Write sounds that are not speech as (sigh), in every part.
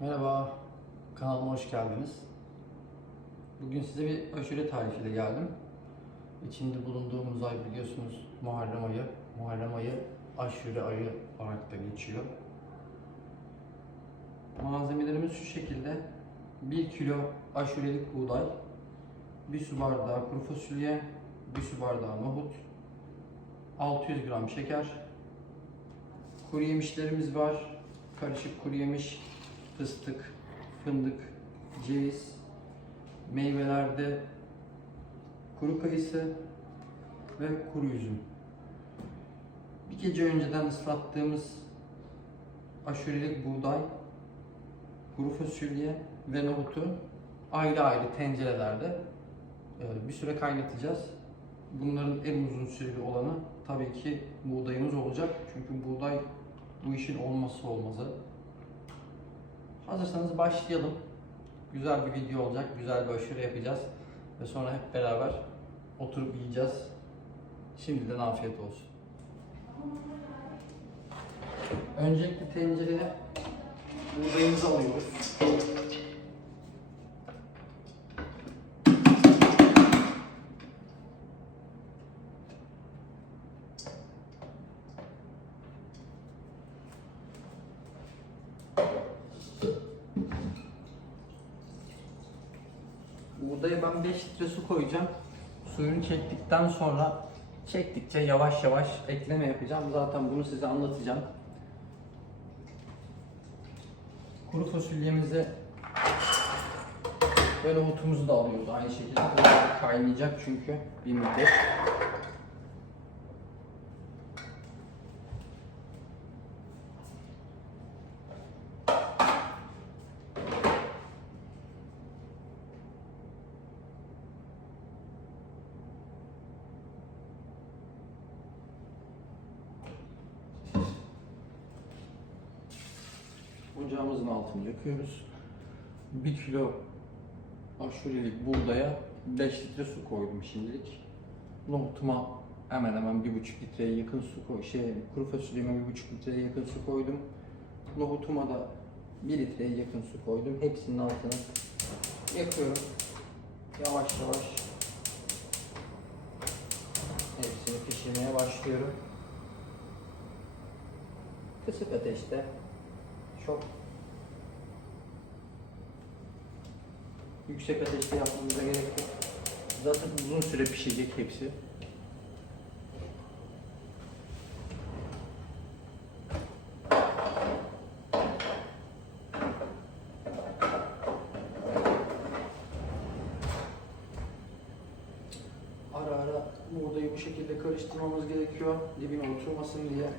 Merhaba, kanalıma hoş geldiniz. Bugün size bir aşure tarifiyle geldim. İçinde bulunduğumuz ay biliyorsunuz Muharrem ayı. Muharrem ayı aşure ayı olarak da geçiyor. Malzemelerimiz şu şekilde. 1 kilo aşurelik buğday, 1 su bardağı kuru fasulye, 1 su bardağı nohut, 600 gram şeker, kuru yemişlerimiz var. Karışık kuru yemiş, fıstık, fındık, ceviz, meyvelerde kuru kayısı ve kuru üzüm. Bir gece önceden ıslattığımız aşurelik buğday, kuru fasulye ve nohutu ayrı ayrı tencerelerde e, bir süre kaynatacağız. Bunların en uzun süreli olanı tabii ki buğdayımız olacak. Çünkü buğday bu işin olmazsa olmazı. Hazırsanız başlayalım. Güzel bir video olacak, güzel bir aşure yapacağız ve sonra hep beraber oturup yiyeceğiz. Şimdiden afiyet olsun. Öncelikle tencereye buğdayımızı alıyoruz. Buğdaya ben 5 litre su koyacağım. Suyunu çektikten sonra çektikçe yavaş yavaş ekleme yapacağım. Zaten bunu size anlatacağım. Kuru fasulyemizi ve nohutumuzu da alıyoruz aynı şekilde. Kaynayacak çünkü bir müddet. Ocağımızın altını yakıyoruz. 1 kilo aşurelik buğdaya 5 litre su koydum şimdilik. Nohutuma hemen hemen 1,5 litreye yakın su koy, şey kuru fasulyeme 1,5 litreye yakın su koydum. Nohutuma da 1 litreye yakın su koydum. Hepsinin altını yakıyorum. Yavaş yavaş hepsini pişirmeye başlıyorum. Kısık ateşte çok yüksek ateşte yapmamıza gerek yok. Zaten uzun süre pişecek hepsi. Ara ara buğdayı bu şekilde karıştırmamız gerekiyor dibine oturmasın diye.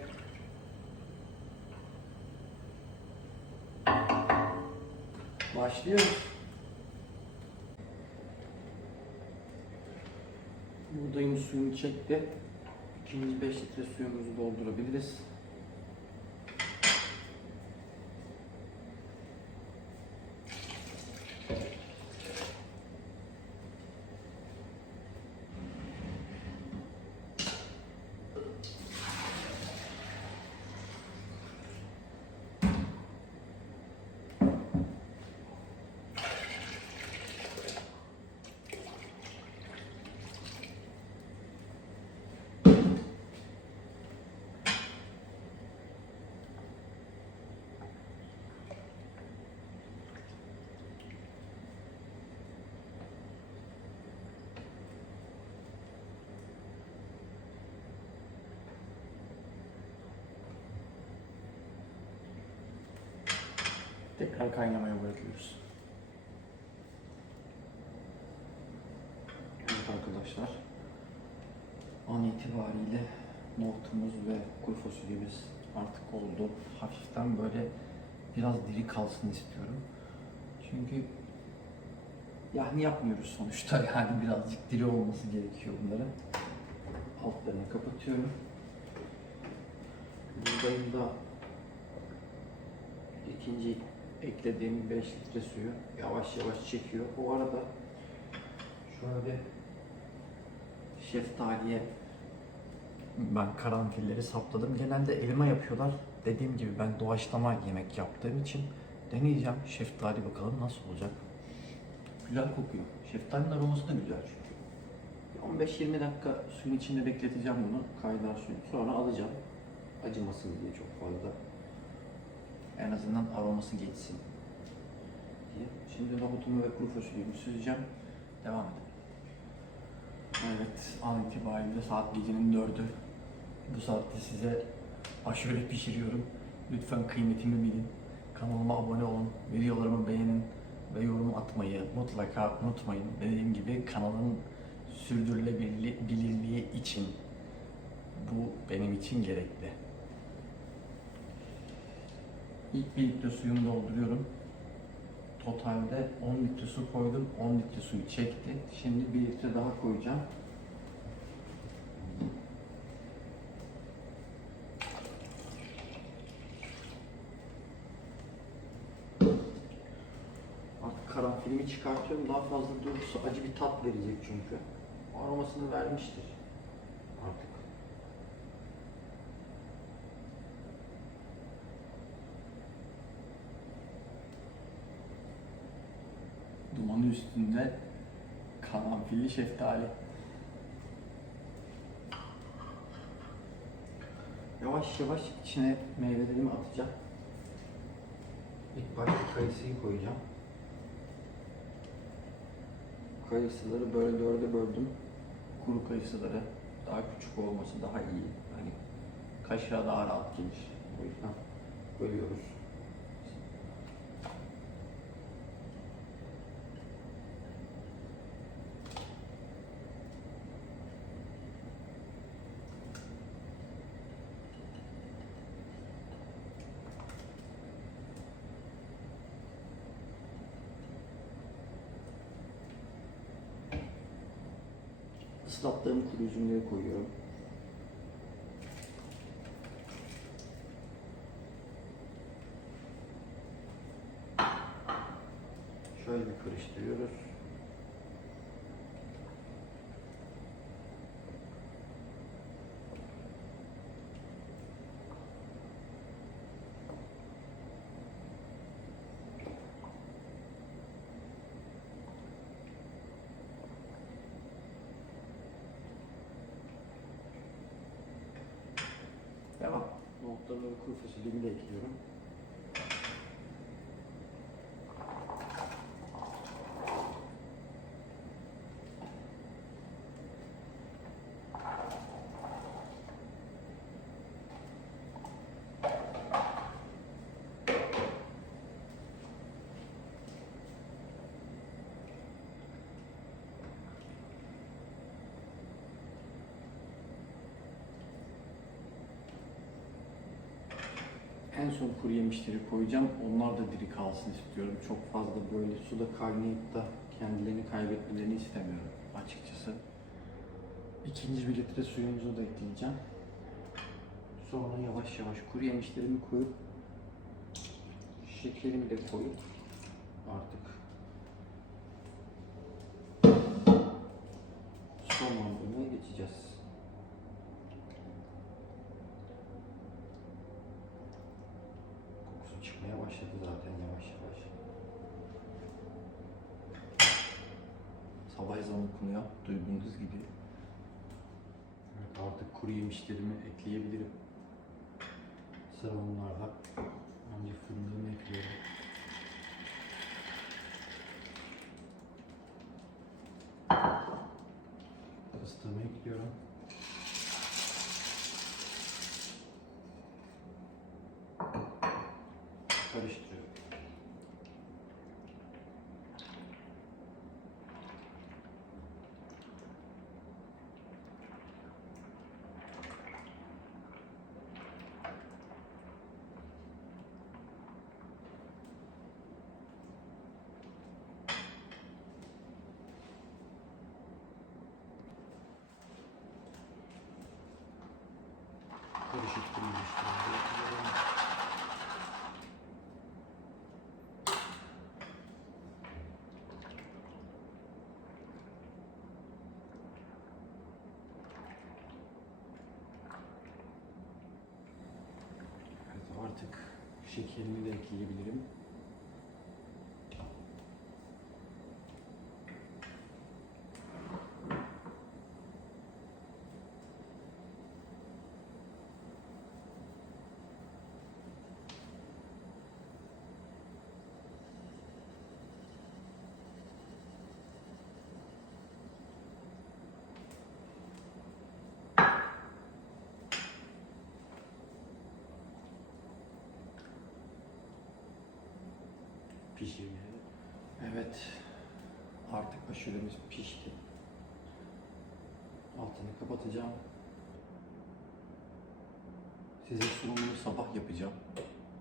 Başlıyoruz. Buğdayın suyunu çekti. İkinci 5 litre suyumuzu doldurabiliriz. Tekrar kaynamaya bırakıyoruz. Evet arkadaşlar. An itibariyle nohutumuz ve kuru fasulyemiz artık oldu. Hafiften böyle biraz diri kalsın istiyorum. Çünkü yani yapmıyoruz sonuçta (laughs) yani birazcık diri olması gerekiyor bunların. Altlarını kapatıyorum. Buradayım da ikinci eklediğim 5 litre suyu yavaş yavaş çekiyor. Bu arada şöyle şeftaliye ben karanfilleri sapladım. Genelde elma yapıyorlar. Dediğim gibi ben doğaçlama yemek yaptığım için deneyeceğim. Şeftali bakalım nasıl olacak. Güzel kokuyor. Şeftalinin aroması da güzel çünkü. 15-20 dakika suyun içinde bekleteceğim bunu. Kaynar suyun. Sonra alacağım. Acımasın diye çok fazla. En azından aroması geçsin diye. Şimdi nohutumu ve kuru fasulyemi süzeceğim. Devam edelim. Evet, an itibariyle saat gecenin dördü. Bu saatte size aşure pişiriyorum. Lütfen kıymetimi bilin. Kanalıma abone olun, videolarımı beğenin ve yorum atmayı mutlaka unutmayın. Dediğim gibi kanalın sürdürülebilirliği için bu benim için gerekli. İlk bir litre suyumu dolduruyorum. Totalde 10 litre su koydum. 10 litre suyu çekti. Şimdi 1 litre daha koyacağım. Artık karanfilimi çıkartıyorum. Daha fazla durursa acı bir tat verecek çünkü. Aromasını vermiştir. Artık. Dumanı üstünde karanfilli şeftali. Yavaş yavaş içine meyvelerimi atacağım. İlk başta kayısıyı koyacağım. Kayısıları böyle dörde böldüm. Kuru kayısıları daha küçük olması daha iyi. Hani kaşığa daha rahat gelir. O yüzden bölüyoruz. Islattığım kuru üzümleri koyuyorum. Şöyle karıştırıyoruz. Devam. Nohutlarını ve kuru fasulyemi de ekliyorum. En son kuru yemişleri koyacağım. Onlar da diri kalsın istiyorum. Çok fazla böyle suda kaynayıp da kendilerini kaybetmelerini istemiyorum açıkçası. İkinci bir litre suyumuzu da ekleyeceğim. Sonra yavaş yavaş kuru yemişlerimi koyup şekerimi de koyup artık sonlandırmaya geçeceğiz. Çıkmaya başladı zaten yavaş yavaş. Sabah ezanı okunuyor duyduğunuz gibi. Evet, artık kuru yemişlerimi ekleyebilirim. Sıra onlarda. Önce fındığımı ekliyorum. Fıstığımı ekliyorum. Karıştırıyorum. Karışık kuru yemişlerimi de ekliyorum. Evet, artık şekerini de ekleyebilirim. Pişirmeye. Evet. Artık aşuremiz pişti. Altını kapatacağım. Size sunumunu sabah yapacağım.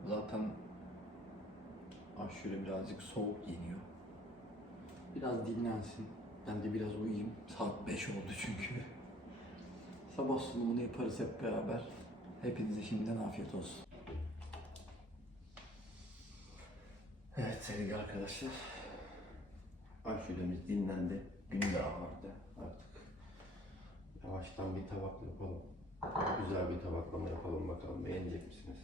Zaten aşure birazcık soğuk yeniyor. Biraz dinlensin. Ben de biraz uyuyayım. Saat 5 oldu çünkü. Sabah sunumunu yaparız hep beraber. Hepinize şimdiden afiyet olsun. Evet sevgili arkadaşlar. Aşuremiz dinlendi. Gün de ağardı artık. Yavaştan bir tabak yapalım. Güzel bir tabaklama yapalım bakalım. Beğenecek misiniz?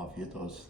Afiyet olsun.